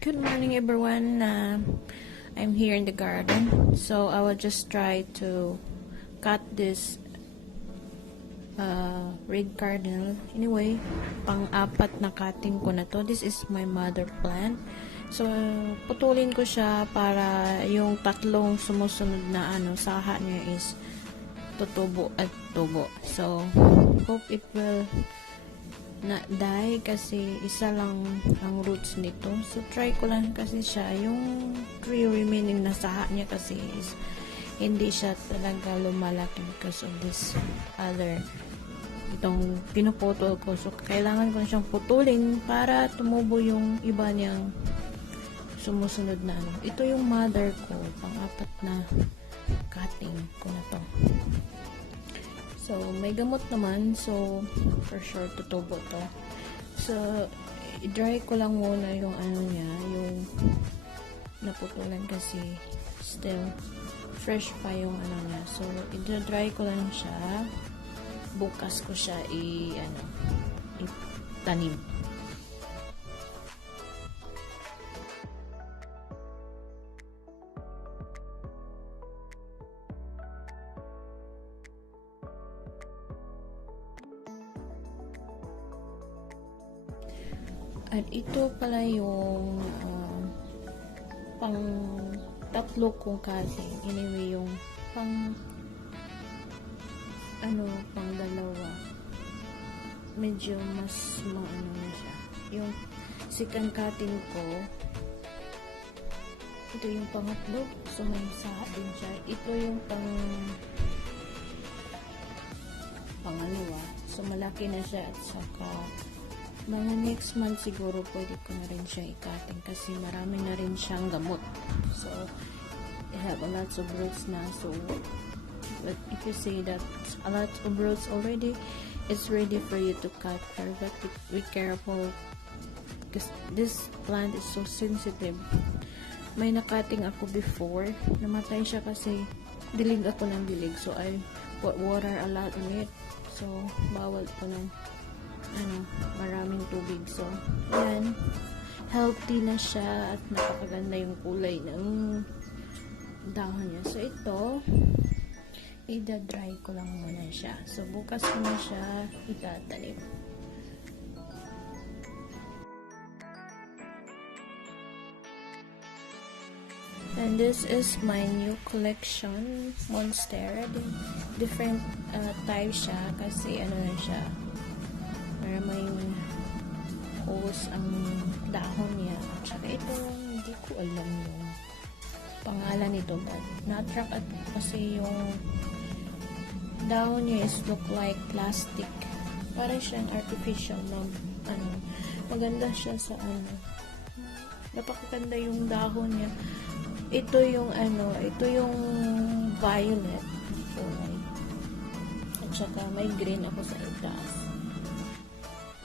Good morning everyone. I'm here in the garden, so I will just try to cut this red cardinal. Anyway, pang-apat na cutting ko na to. This is my mother plant. So putulin ko siya para yung tatlong sumusunod na saha niya is tutubo at tubo. So hope it will not die kasi isa lang ang roots nito. So try ko lang kasi siya yung 3 remaining na saha niya kasi is hindi siya talaga lumalaki because of this other itong pinuputol ko. So kailangan ko siyang putulin para tumubo yung iba niyang sumusunod na Ito yung mother ko, pang-apat na cutting ko na to. So, may gamot naman. So, for sure, tutubo to. So, i-dry ko lang muna yung niya, yung naputulan kasi still fresh pa yung niya. So, i-dry ko lang siya. Bukas ko siya itanim. At ito pala yung pang tatlo kong cutting. Anyway, yung pang dalawa. Medyo mas na siya. Yung second cutting ko, ito yung pangatlo. So, may saha din siya. Ito yung pangalawa. So, malaki na siya at saka mga next month siguro pwede ko na rin siya i-cutting kasi marami na rin siyang gamot. So, I have a lot of roots na. So, but if you say that a lot of roots already, it's ready for you to cut her. But be careful because this plant is so sensitive. May na-cutting ako before. Namatay siya kasi dilig ako ng dilig. So, I put water a lot on it. So, bawal ko ng maraming tubig. So, yan. Healthy na siya at napakaganda yung kulay ng dahon niya. So, ito, i-dry ko lang muna siya. So, bukas ko na siya itatanim. And this is my new collection, Monstera. Different type siya kasi na siya. Maraming hose ang dahon niya. At saka ito, hindi ko alam yung pangalan nito. But na-attract at kasi yung dahon niya is look like plastic. Para siyang artificial na maganda siya sa napakaganda yung dahon niya. Ito yung ito yung violet kulay. At saka may green ako sa itaas.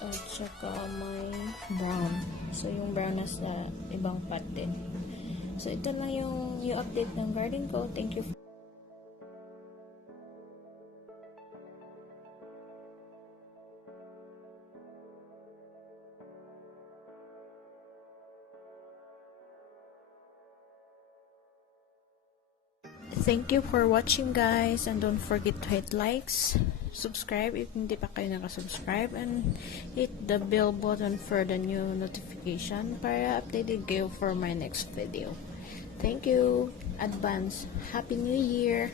At saka may brown. So, yung brown na sa ibang part din. So, ito lang yung update ng garden ko. Thank you. Thank you for watching, guys, and don't forget to hit likes, subscribe if hindi pa kayo nakasubscribe, and hit the bell button for the new notification para updated kayo for my next video. Thank you. Advance Happy New Year.